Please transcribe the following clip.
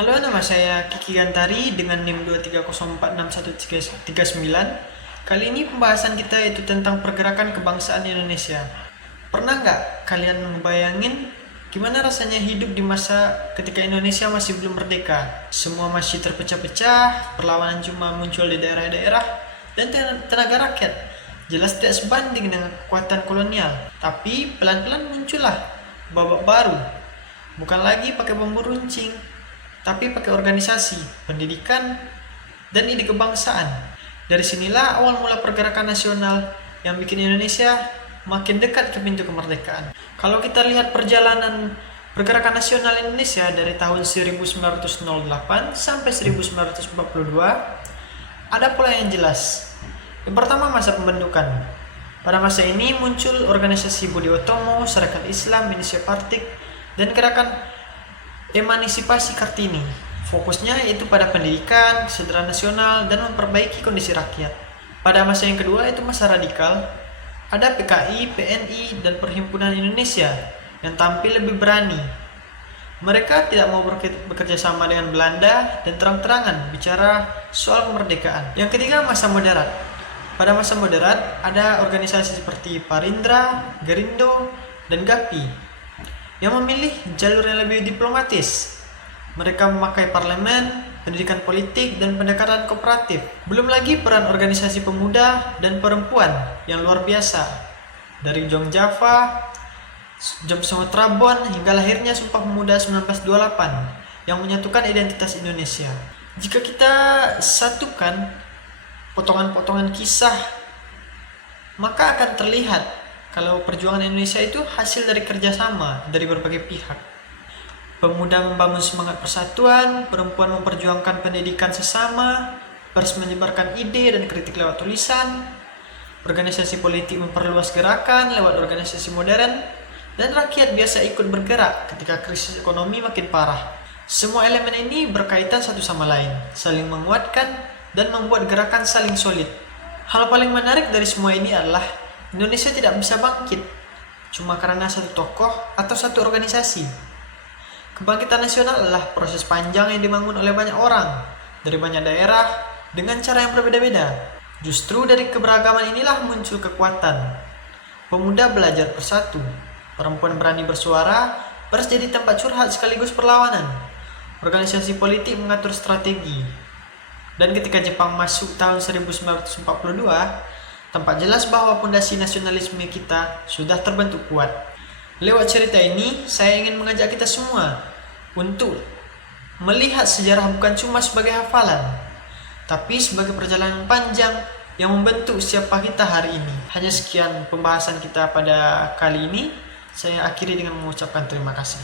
Halo, nama saya Kiki Gantari dengan NIM 230461339. Kali ini pembahasan kita yaitu tentang pergerakan kebangsaan Indonesia. Pernah nggak kalian ngebayangin gimana rasanya hidup di masa ketika Indonesia masih belum merdeka? Semua masih terpecah-pecah, perlawanan cuma muncul di daerah-daerah, dan tenaga rakyat jelas tidak sebanding dengan kekuatan kolonial. Tapi pelan-pelan muncullah babak baru, bukan lagi pakai bambu runcing, tapi pakai organisasi, pendidikan, dan ide kebangsaan. Dari sinilah awal mula pergerakan nasional yang bikin Indonesia makin dekat ke pintu kemerdekaan. Kalau kita lihat perjalanan pergerakan nasional Indonesia dari tahun 1908 sampai 1942, ada pola yang jelas. Yang pertama, masa pembentukan. Pada masa ini muncul organisasi Budi Utomo, Sarekat Islam, Indonesia Partik, dan gerakan Emansipasi Kartini. Fokusnya yaitu pada pendidikan, kesejahteraan nasional, dan memperbaiki kondisi rakyat. Pada masa yang kedua itu masa radikal. Ada PKI, PNI, dan Perhimpunan Indonesia yang tampil lebih berani. Mereka tidak mau bekerja sama dengan Belanda dan terang-terangan bicara soal kemerdekaan. Yang ketiga, masa moderat. Pada masa moderat ada organisasi seperti Parindra, Gerindo, dan GAPI yang memilih jalur yang lebih diplomatis. Mereka memakai parlemen, pendidikan politik, dan pendekatan kooperatif. Belum lagi peran organisasi pemuda dan perempuan yang luar biasa. Dari Jong Java, Jom Somotrabon, hingga lahirnya Sumpah Pemuda 1928 yang menyatukan identitas Indonesia. Jika kita satukan potongan-potongan kisah, maka akan terlihat kalau perjuangan Indonesia itu hasil dari kerjasama dari berbagai pihak. Pemuda membangun semangat persatuan, perempuan memperjuangkan pendidikan sesama, pers menyebarkan ide dan kritik lewat tulisan, organisasi politik memperluas gerakan lewat organisasi modern, dan rakyat biasa ikut bergerak ketika krisis ekonomi makin parah. Semua elemen ini berkaitan satu sama lain, saling menguatkan dan membuat gerakan saling solid. Hal paling menarik dari semua ini adalah Indonesia tidak bisa bangkit cuma karena satu tokoh atau satu organisasi. Kebangkitan nasional adalah proses panjang yang dibangun oleh banyak orang dari banyak daerah dengan cara yang berbeda-beda. Justru dari keberagaman inilah muncul kekuatan. Pemuda belajar bersatu, perempuan berani bersuara, pers jadi tempat curhat sekaligus perlawanan. Organisasi politik mengatur strategi. Dan ketika Jepang masuk tahun 1942, tampak jelas bahwa fondasi nasionalisme kita sudah terbentuk kuat. Lewat cerita ini, saya ingin mengajak kita semua untuk melihat sejarah bukan cuma sebagai hafalan, tapi sebagai perjalanan panjang yang membentuk siapa kita hari ini. Hanya sekian pembahasan kita pada kali ini. Saya akhiri dengan mengucapkan terima kasih.